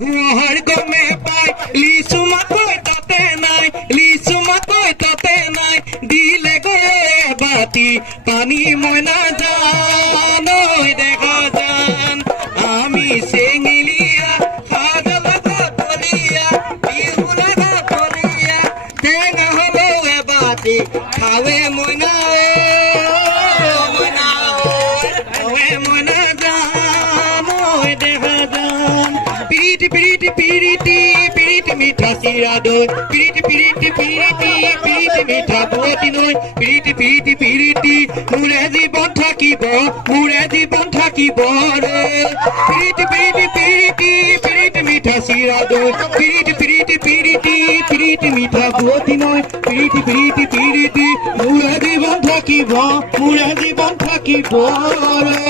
গুহৰ গমে পাই লিচু মাকৈ তাতে নাই, লিচু মাকৈ তাতে নাই, দিলে গৈ বাতি পানী মই নাজানো দেখা যান আমি চেঙেলিয়া সাজা লগা বলিয়া বিহু লগা বলিয়া টেঙা হলেও এবাতি খাৱে মই না Piriti piriti piriti piriti mitra sirado piriti piriti piriti piriti mitra buati noi piriti piriti piriti mure জীবন থাকিব mure জীবন থাকিব re piriti piriti piriti piriti mitra sirado piriti piriti piriti piriti mitra buati noi piriti piriti piriti mure জীবন থাকিব re